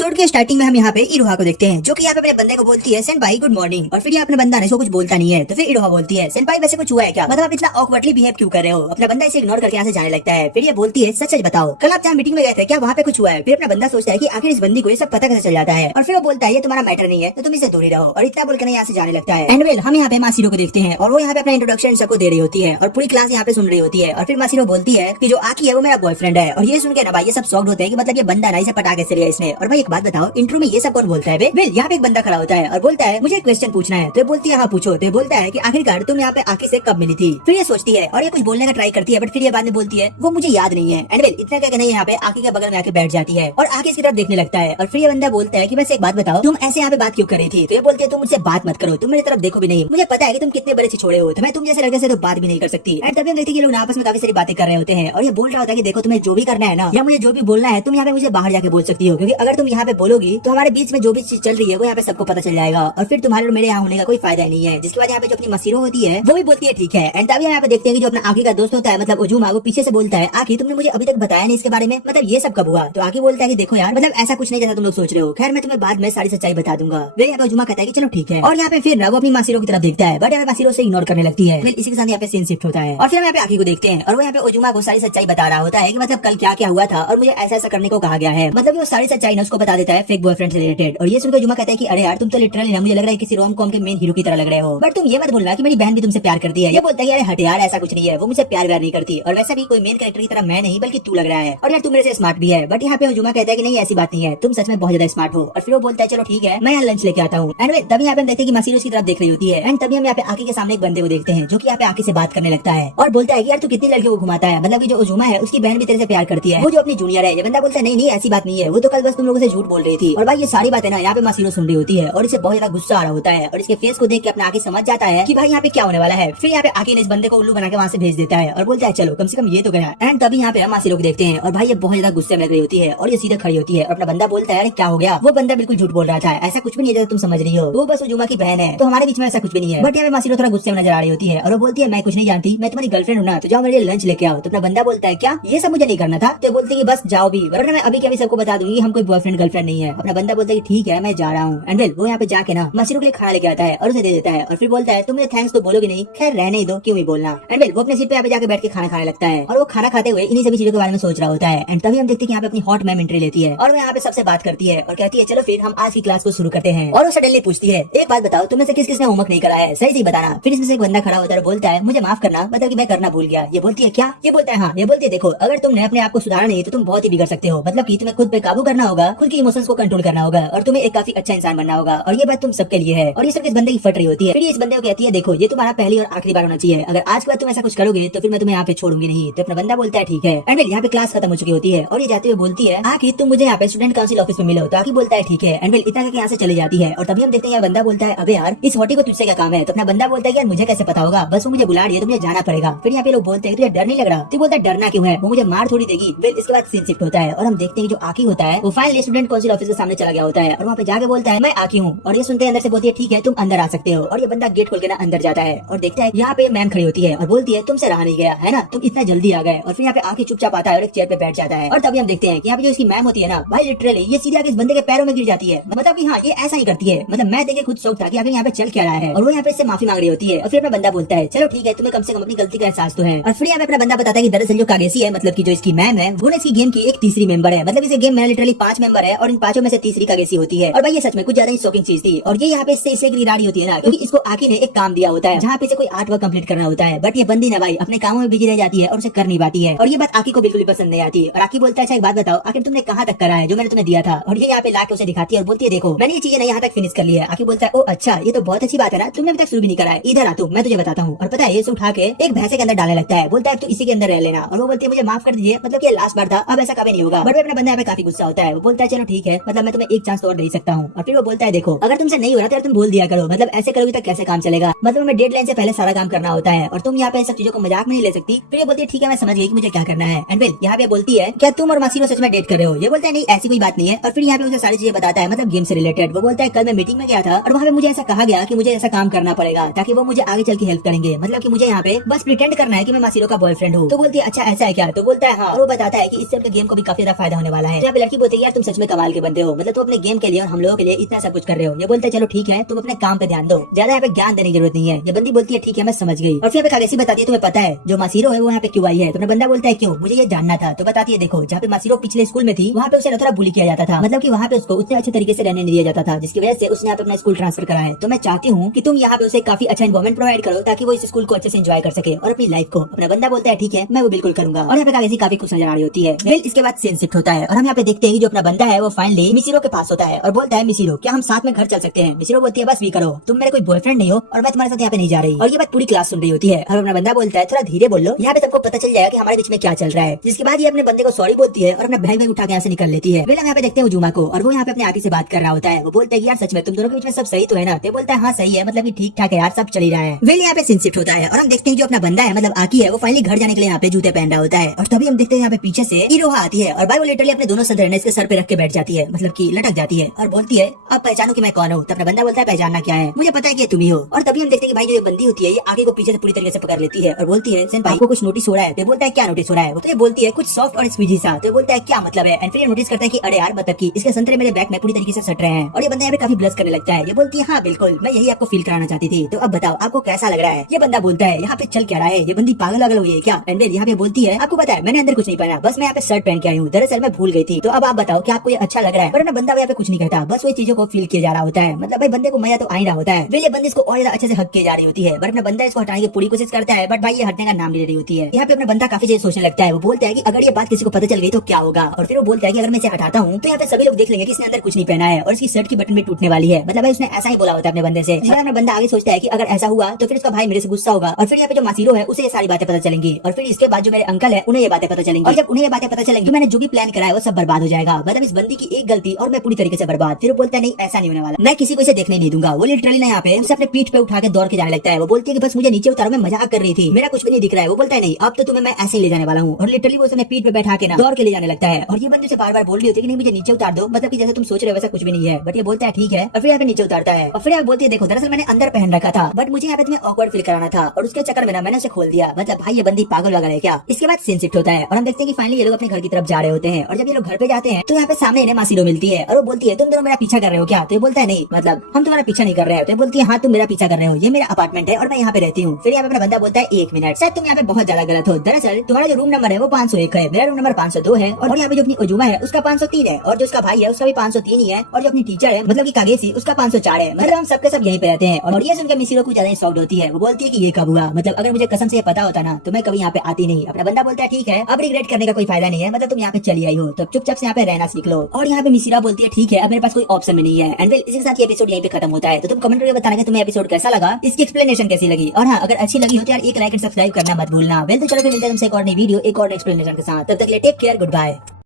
Episode के starting में हम यहाँ पे इरोहा को देखते हैं, जो कि यहाँ पे अपने बंदे को बोलती है सेनपाई गुड मॉर्निंग। और फिर ये अपने बंदा ने इसको कुछ बोलता नहीं है, तो फिर इरोहा बोलती है सेनपाई वैसे कुछ हुआ है क्या, मतलब आप इतना ऑकवर्डली बिहेव क्यों कर रहे हो। अपना बंदा इसे इग्नोर करके यहाँ से जाने लगता है। फिर ये बोलती है सच सच बताओ, कल आप जहाँ मीटिंग में गए थे क्या वहाँ पे कुछ हुआ है। फिर अपना बंदा सोचता है कि आखिर इस बंदी को ये सब पता कैसे चल जाता है, और फिर वो बोलता है ये तुम्हारा मैटर नहीं है तो तुम इससे दूर ही रहो, और इतना बोलकर यहाँ से जाने लगता है। एंड वेल हम यहाँ पे मासीरो को देखते हैं, और वो यहाँ पे अपना इंट्रोडक्शन सबको दे रही होती है, और पूरी क्लास यहाँ पे सुन रही होती है। और फिर मासीरो बोलती है कि जो आकी है वो मेरा बॉयफ्रेंड है। और ये सुन के ना भाई ये सब शॉक्ड होते हैं कि मतलब ये बंदा ना इसे पटा कैसे लिया इसने। और भाई एक बात बताओ, इंट्रो में ये सब कौन बोलता है बे? वेल यहाँ पे एक बंदा खड़ा होता है और बोलता है मुझे एक क्वेश्चन पूछना है। तो बोलती है हाँ पूछो। तो बोलता है कि आखिरकार तुम यहाँ पे आकी से कब मिली थी। फिर ये सोचती है और ये कुछ बोलने का ट्राई करती है, बट फिर ये बाद में बोलती है वो मुझे याद नहीं है। एंड वेल इतना क्या कहना है, यहाँ पे आकी के बगल में आके बैठ जाती है और आके इसकी तरफ देखने लगता है। और फिर ये बंदा बोलता है कि वैसे एक बात बताओ, तुम ऐसे यहाँ पे बात क्यों कर रही थी। तो ये बोलती है तुम मुझसे बात मत करो, तुम मेरी तरफ देखो भी नहीं, मुझे पता है कि तुम कितने बड़े छिछोड़े हो, तो मैं तुम जैसे लड़के से तो बात भी नहीं कर सकती। एंड तभी हम देखते हैं कि लोग आपस में काफी सारी बातें कर रहे होते हैं, और ये बोल रहा होता है कि देखो तुम्हें जो भी करना है ना, या मुझे जो भी बोलना है तुम यहाँ पे मुझे बाहर जाके बोल सकती हो, क्योंकि अगर तुम यहाँ पे बोलोगी तो हमारे बीच में जो भी चीज चल रही है वो यहाँ पे सबको पता चल जाएगा, और फिर तुम्हारे और मेरे यहाँ होने का कोई फायदा नहीं है। जिसके बाद यहाँ पे जो अपनी मसीरो होती है वो भी बोलती है ठीक है। एंड तभी यहाँ पे देखते हैं कि जो अपना आकी का दोस्त होता है मतलब उजुमा, वो पीछे से बोलता है आकी तुमने मुझे अभी तक बताया नहीं इसके बारे में, मतलब ये सब कब हुआ। तो आकी बोलता है कि देखो यार मतलब ऐसा कुछ नहीं जैसा तुम लोग सोच रहे हो, खैर मैं तुम्हें बाद में सारी सच्चाई बता दूंगा। फिर यहाँ पे उजुमा कहता है कि चलो ठीक है, और यहाँ पे फिर ना वो अपनी मासीरो की तरफ देखता है, बट यहाँ पे मासीरो से इग्नोर करने लगती है। फिर इसी के साथ यहाँ पे सीन शिफ्ट होता है, और फिर हम यहाँ पे आकी को देखते हैं, और वो यहाँ पे उजुमा को सारी सच्चाई बता रहा होता है कि मतलब कल क्या क्या हुआ था और मुझे ऐसा ऐसा करने को कहा गया है, मतलब वो सारी सच्चाई ना उसको बता देता है फेक बॉयफ्रेंड से रिलेटेड। और ये सुनकर उजुमा कहता है कि अरे यार तुम तो लिटरली ना मुझे लग रहा है किसी रोम कॉम के मेन हीरो की तरह लग रहे हो, बट तुम ये मत बोलना कि मेरी बहन भी तुमसे प्यार करती है। ये बोलता है अरे हट यार ऐसा कुछ नहीं है, वो मुझसे प्यार व्यार नहीं करती, और वैसा भी कोई मेन कैरेक्टर की तरह मैं नहीं बल्कि तू लग रहा है, और यार तू मेरे से स्मार्ट भी है। बट यहाँ पे उजुमा कहता है कि नहीं ऐसी बात नहीं है, तुम सच में बहुत ज्यादा स्मार्ट हो। और फिर वो बोलता है चलो ठीक है मैं यहाँ लंच लेके आता हूँ। एंड तभी यहाँ पे हम देखते हैं कि मासीरो की तरफ देख रही होती है। एंड तभी हम यहाँ पे आकी के सामने एक बंदे को देखते हैं जो कि यहाँ पे आकी से बात करने लगता है, और बोलता है कि यार तू कितनी लड़कियों को घुमाता है, मतलब कि जो उजुमा है उसकी बहन भी तेरे से प्यार करती है, वो जो अपनी जूनियर है। ये बंदा बोलता है नहीं नहीं ऐसी बात नहीं है, वो तो कल बस तुम लोगों से झूठ बोल रही थी। और भाई ये सारी बातें ना यहाँ पे मासीरो सुन रही होती है, और इसे बहुत ज्यादा गुस्सा आ रहा होता है, और इसके फेस को देख के अपना आकी समझ जाता है कि भाई यहाँ पे क्या होने वाला है। फिर यहाँ पे आकी ने इस बंदे को उल्लू बना के वहाँ से भेज देता है, और बोलता है चलो कम से कम ये तो गया। एंड तभी यहाँ पे हम मासीरो को देखते हैं, और भाई ये बहुत ज्यादा गुस्से में लग रही होती है, और ये सीधे खड़ी होती है, और अपना बंदा बोलता है अरे क्या हो गया। वो बंदा बिल्कुल झूठ बोल रहा था, ऐसा कुछ भी नहीं है जैसा तुम समझ रही हो, वो बस उजुमा की बहन है, तो हमारे बीच में ऐसा कुछ भी नहीं है। बट यहाँ पे मासीरो थोड़ा गुस्से में नजर आ रही होती है, और वो बोलती है मैं कुछ नहीं जानती, मैं तुम्हारी गर्लफ्रेंड हूँ ना, तो जाओ मेरे लिए लंच लेके आओ। तो अपना बंदा बोलता है क्या ये सब मुझे नहीं करना था। तो बोलती है बस जाओ भी, वरना मैं अभी के अभी सबको बता दूंगी हम कोई बॉयफ्रेंड गर्लफ्रेंड नहीं है। अपना बंदा बोलता है ठीक है मैं जा रहा हूँ। एंड वेल वो यहाँ पे जाके ना मासीरो के लिए खाना लेके आता है और उसे दे देता है, और फिर बोलता है तुम मुझे थैंक्स तो बोलोगे नहीं, खैर रहने ही दो क्यों ही बोलना। एंड वेल वो अपने सीट पे यहाँ पे जाके बैठ के खाना खाने लगता है, और वो खाना खाते हुए इन्हीं सभी चीजों के बारे में सोच रहा होता है। एंड तभी हम देखते हैं कि यहाँ पे अपनी हॉट मैम एंट्री लेती है, और वो यहाँ पे सबसे बात करती है और कहती है चलो फिर हम आज की क्लास को शुरू करते हैं। और वो सडनली पूछती है एक बात बताओ तुम्हें से किस किसने होमवर्क नहीं करा है, सही सही बताना। फिर इसमें से एक बंदा खड़ा होता है और बोलता है मुझे माफ करना, मतलब कि मैं करना भूल गया। ये बोलती है क्या, ये बोलता है हाँ। ये बोलती है देखो अगर तुमने अपने आप को सुधारा नहीं तो तुम बहुत ही बिगड़ सकते हो, मतलब कि तुम्हें खुद पे काबू करना होगा, खुद की इमोशंस को कंट्रोल करना होगा, और तुम्हें एक काफी अच्छा इंसान बनना होगा, और ये बात तुम सबके लिए है। और ये सब इस बंदे की फट रही होती है। फिर इस बंदे को कहती है देखो ये तुम्हारा पहली और आखिरी बार होना चाहिए, अगर आज के बाद तुम ऐसा कुछ करोगे तो फिर मैं तुम्हें यहाँ पे छोड़ूंगी नहीं। तो अपना बंदा बोलता है ठीक है। एंड यहाँ पे क्लास खत्म हो चुकी होती है, और ये जाते हुए बोलती है आखिर तुम मुझे यहाँ पे स्टूडेंट काउंसिल ऑफिस में मिलो। तो आखिर बोलता है ठीक है। एंड इतना करके यहाँ से चली जाती है, और तभी हम देखते हैं बंदा बोलता है अबे यार इस हॉटी को तुझसे क्या काम है। तो अपना बंदा बोलता है यार मुझे कैसे पता होगा, बस वो मुझे बुला रही है तो मुझे जाना पड़ेगा। फिर यहाँ पे लोग बोलते हैं तुझे डर नहीं लग रहा। तो बोलता है डरना क्यों है, वो मुझे मार थोड़ी देगी। फिर इसके बाद सीन शिफ्ट होता है, और हम देखते हैं जो आकी होता है वो फाइनली स्टूडेंट काउंसिल ऑफिस के सामने चला गया होता है, और वहाँ पे जाके बोलता है मैं आकी हूँ। और ये सुनते हैं अंदर से बोलती है ठीक है तुम अंदर आ सकते हो। और ये बंदा गेट खोल के ना अंदर जाता है, और देखता है यहाँ पे मैम खड़ी होती है और बोलती है तुमसे रहा नहीं गया है ना, तुम इतना जल्दी आ गए। और फिर यहाँ पे आके चुपचाप आता है और एक चेयर पे बैठ जाता है, और तभी हम देखते हैं कि यहाँ पे जो इसकी मैम होती है ना भाई लिटरली ये सीधे आके इस बंदे के पैरों में गिर जाती है, मतलब कि हाँ ये ऐसा ही करती है। मतलब मैं देखे खुद शौक था कि आखिर यहाँ पे चल क्या रहा है, और वो यहाँ पे इससे माफी मांग रही होती है। और फिर अपना बंदा बोलता है चलो ठीक है तुम्हें कम से कम अपनी गलती का एहसास तो है। और फिर यहाँ पे अपना बंदा बताता है कि दरअसल जो कागेसी है मतलब की जो इसकी मैम है वो इसकी गेम की एक तीसरी मेंबर है, मतलब इस गेम में लिटरली 5 मेंबर है और इन 5 में से तीसरी कागेसी होती है। और भाई ये सच में कुछ ज्यादा ही शॉकिंग चीज थी, और ये यहाँ पे इससे इसलिए गिराड़ी होती है ना क्योंकि इसको आकी ने एक काम दिया होता है जहाँ पे इसे कोई आर्ट वर्क कंप्लीट करना होता है, बट ये बंदी ना भाई अपने कामों में बिजी रह जाती है और उसे कर नहीं पाती है। और ये बात आकी को बिल्कुल भी पसंद नहीं आती, और आकी बोलता है अच्छा एक बात बताओ आखिर तुमने कहाँ तक करा है जो मैंने तुम्हें दिया था। और ये यहाँ पे लाके उसे दिखाती है और बोलती है देखो मैंने ये चीजें यहाँ तक फिनिश कर ली है। आकी बोलता है ओ अच्छा ये तो बहुत अच्छी बात है ना, तुमने अभी तक शुरू भी नहीं करा है, इधर आ तू मैं तुझे बताता हूँ। और पता है ये उठा के एक भैंसे के अंदर डालने लगता है, बोलता है तू इसी के अंदर रह लेना। और वो बोलती है मुझे माफ कर दीजिए, मतलब ये लास्ट बार था अब ऐसा कभी नहीं होगा। बट अपना बंदा यहाँ पे काफी गुस्सा होता है, वो बोलता है चलो ठीक है मतलब मैं तुम्हें एक चांस तो और दे सकता हूँ। और फिर वो बोलता है देखो अगर तुमसे नहीं हो रहा तो तुम बोल दिया करो, मतलब ऐसे करोगे तो कैसे काम चलेगा, मतलब हमें डेडलाइन से पहले सारा काम करना होता है और तुम यहाँ पे सब चीजों को मजाक में नहीं ले सकती। फिर ये बोलती है ठीक है मैं समझ गई कि मुझे क्या करना है। एंड वेल यहाँ पे बोलती है क्या तुम और मासीरो सच में डेट कर रहे हो। ये बोलता है नहीं ऐसी कोई बात नहीं है। और फिर यहाँ पे उसे सारी चीजें बताता है मतलब गेम से रिलेटेड। वो बोलता है कल मैं मीटिंग में गया था और वहाँ पे मुझे ऐसा कहा गया कि मुझे ऐसा काम करना पड़ेगा ताकि वो मुझे आगे चल के हेल्प करेंगे, मतलब कि मुझे यहाँ पे बस प्रिटेंड करना है कि मैं मासीरो का बॉयफ्रेंड हूँ। तो बोलती है अच्छा ऐसा है क्या। तो बोलता है हाँ, और वो बताता है कि इससे अपने गेम को भी काफी ज्यादा फायदा होने वाला है। यहाँ पे लड़की बोलती है यार तुम सच में कमाल के बंदे हो, मतलब तुम अपने गेम के लिए और हम लोगों के लिए इतना सब कुछ कर रहे हो। ये बोलता है चलो ठीक है, तुम अपने काम पे ध्यान दो, ज्यादा यहाँ पे ज्ञान देने की जरूरत नहीं है। ये बंदी बोलती है ठीक है मैं समझ गई। और फिर यहाँ पे कागेसी बताती है तुम्हें पता है जो मासीरो है वो यहाँ पे क्यों आई है। तो बंदा बोलता है क्यों, मुझे ये जानना था। तो बताती है देखो जहाँ पे मासीरो पिछले स्कूल में थी वहाँ पे उसे थोड़ा बुली किया जाता था, मतलब कि वहाँ पे उसको उतने अच्छे तरीके से रहने नहीं दिया जाता था, जिसकी वजह से उसने यहाँ पे अपना स्कूल ट्रांसफर करा है। तो मैं चाहती हूँ कि तुम यहाँ पे उसे काफी अच्छा एनवायरमेंट प्रोवाइड करो ताकि वो इस स्कूल को अच्छे से एंजॉय कर सके और अपनी लाइफ को। अपना बंदा बोलता है ठीक है मैं वो बिल्कुल करूंगा। और यहाँ पे कागेसी काफी खुश नजर आ रही होती है। फिर इसके बाद सीन शिफ्ट होता है और हम यहाँ पे देखते हैं जो अपना बंदा है वो फाइनली मिसिरो के पास होता है और बोलता है मिसिरो क्या हम साथ में घर चल सकते हैं। मिसिरो बोलती है बस भी करो, तुम मेरे कोई बॉयफ्रेंड नहीं हो और मैं तुम्हारे साथ यहाँ पे नहीं जा रही। और ये बात पूरी क्लास सुन रही होती है और अपना बंदा बोलता है थोड़ा धीरे बोलो, यहाँ पे सबको पता चल जाएगा कि हमारे बीच में क्या चल रहा है। जिसके बाद ये अपने बंदे को सॉरी बोलती है और अपना बैग उठा के यहाँ से निकल लेती है। फिर हम यहाँ पे देखते हैं उजुमा को और वो यहाँ पे अपने आगे से बात कर रहा होता है। वो बोलता है यार सच में तुम दोनों के बीच में सब सही तो है ना। तो बोलता है हाँ सही है, मतलब कि ठीक ठाक है यार, सब चल ही रहा है। वेल यहाँ पे सीन शिफ्ट होता है और हम देखते हैं जो अपना बंदा है मतलब आकी है वो फाइनली घर जाने के लिए यहाँ पे जूते पहन रहा होता है। और तभी हम देखते हैं यहाँ पे पीछे से इरोहा आती है और भाई वो लिटरली अपने दोनों सर इसके सर पे रख के बैठ जाती है, मतलब कि लटक जाती है और बोलती है अब पहचानो कि मैं कौन हूँ। तो अपना बंदा बोलता है पहचानना क्या है, मुझे पता है कि तुम ही हो। और तभी हम देखते हैं कि भाई जो बंदी होती है ये आगे को पीछे से पूरी तरीके से पकड़ लेती है और बोलती है सेंपाई को कुछ नोटिस हो रहा है। तो बोलता है क्या नोटिस हो रहा है। तो ये बोलती है कुछ सॉफ्ट और स्पीजी सा। तो बोलता है क्या मतलब है। एंड फिर ये नोटिस करता है कि अरे यार मतलब कि इसके संतरे मेरे बैग में पूरी तरीके से सट रहे हैं। और ये बंदा यहाँ पे काफी ब्लश करने लगता है। ये बोलती है हाँ बिल्कुल मैं यही आपको फील कराना चाहती थी, तो अब बताओ आपको कैसा लग रहा है। ये बंदा बोलता है यहाँ पे चल क्या रहा है, ये बंदी पागल वागल हुई है क्या। एंड यहाँ पे बोलती है आपको पता है मैंने अंदर कुछ नहीं पहना, बस मैं यहाँ पे शर्ट पहन के आई हूँ, दरअसल मैं भूल गई थी। तो अब आप बताओ कि आपको ये अच्छा लग रहा है। पर ना बंदा यहाँ पे कुछ नहीं कहता, बस वो चीजों को फील किया जा रहा होता है, मतलब भाई बंदे को मजा तो आ ही रहा होता है। ये बंदे इसको और ज्यादा अच्छे से हक किए जा रही होती है बट अपना बंदा इसको हटाने की पूरी कोशिश करता है बट भाई ये हटने का नाम नहीं ले रही होती है। यहाँ पे अपना बंदा काफी चीज सोचने लगता है। वो बोलता है कि अगर ये बात किसी को पता चल गई तो क्या होगा। और फिर वो बोलता है कि अगर मैं इसे हटाता हूँ तो यहाँ पे सभी लोग देख लेंगे कि इसने अंदर कुछ नहीं पहना है और इसकी शर्ट की बटन भी टूटने वाली है, मतलब भाई उसने ऐसा ही बोला होता है अपने बंदे से। अपना बंदा आगे सोचता है कि अगर ऐसा हुआ तो फिर उसका भाई मेरे से गुस्सा होगा और फिर यहाँ पे जो मासीरो है उसे ये सारी बातें पता चलेंगी और फिर इसके बाद जो मेरे अंकल है उन्हें ये बातें पता चलेंगी और जब उन्हें ये बातें पता चलेंगी मैंने जो भी प्लान करा है वो सब बर्बाद हो जाएगा, मतलब इस बंदी की एक गलती और मैं पूरी तरीके से बर्बाद। फिर वो बोलता है नहीं ऐसा नहीं होने वाला, मैं किसी को इसे देखने नहीं दूंगा। वो लिटरली ना यहाँ पे उसे अपने पीठ पे उठा के दौड़ के जाने लगता है। वो बोलती है कि बस मुझे नीचे उतारो, मैं मजाक कर रही थी, मेरा कुछ भी नहीं दिख रहा है। वो बोलता है नहीं अब तो तुम्हें मैं ऐसे ही ले जाने वाला हूँ और लिटरली वो उसने पीठ पे बैठा के ना दौड़ के ले जाने लगता है। और ये बंदी से बार बार बोल रही होती है कि नहीं मुझे नीचे उतार दो, मतलब कि जैसे तुम सोच रहे हो वैसा कुछ भी नहीं है। बट ये बोलता है ठीक है और फिर यहाँ पे नीचे उतारता है और फिर यहाँ बोलती है देखो दरअसल मैंने अंदर पहन रखा था बट मुझे यहाँ पे तुम्हें ऑकवर्ड फील कराना था और उसके चक्कर में ना मैंने उसे खोल दिया, मतलब भाई ये बंदी पागल वगैरह है क्या। इसके बाद सीन शिफ्ट होता है और हम देखते हैं कि फाइनली ये लोग अपने घर की तरफ जा रहे होते हैं और जब ये लोग घर पे जाते हैं तो यहाँ पे सामने इन्हें मासीरो मिलती है और वो बोलती है तुम दोनों मेरा पीछा कर रहे हो क्या। तो ये बोलता है नहीं मतलब हम तुम्हारा पीछा नहीं कर रहे हैं। तो ये बोलती है हाँ तुम मेरा पीछा कर रहे हो, ये मेरा अपार्टमेंट है और मैं यहाँ पे रहती हूँ। फिर यहाँ पे अपना बंदा बोलता है एक मिनट शायद तुम यहाँ पे बहुत ज्यादा गलत हो, दरअसल तुम्हारा जो रूम नंबर है वो 501 है, मेरा रूम नंबर 502 है और यहाँ पे जो अपनी उजुमा है उसका 503 है और जो उसका भाई है उसका भी 503 ही है और जो अपनी टीचर है मतलब की कागेसी उसका 504 है, मतलब हम सबके सब यहीं पे रहते हैं। और ये सुनकर मिसिरो कुछ ज्यादा शॉक्ड होती है। वो बोलती है कि ये कब हुआ, मतलब अगर मुझे कसम से ये पता होता ना तो मैं कभी यहाँ पे आती नहीं। अपना बंदा बोलता है ठीक है अब रिग्रेट करने का कोई फायदा नहीं है, मतलब तुम यहाँ पे चली आई हो तो चुपचाप से यहाँ पे रहना सीख लो। और यहाँ पे मिसिरा बोलती है ठीक है अब मेरे पास कोई ऑप्शन भी नहीं है। एंड वेल इसी के साथ ये एपिसोड यहीं पे खत्म होता है। तो तुम कमेंट करके बताना कि तुम्हें एपिसोड कैसा लगा, इसकी एक्सप्लेनेशन कैसी लगी और हाँ अगर अच्छी लगी हो तो यार एक लाइक एंड सब्सक्राइब करना मत भूलना। वेल तो चलो फिर मिलते हैं तुमसे एक और नई वीडियो एक और एक्सप्लेनेशन के साथ, तब तक के लिए टेक केयर, गुड बाय।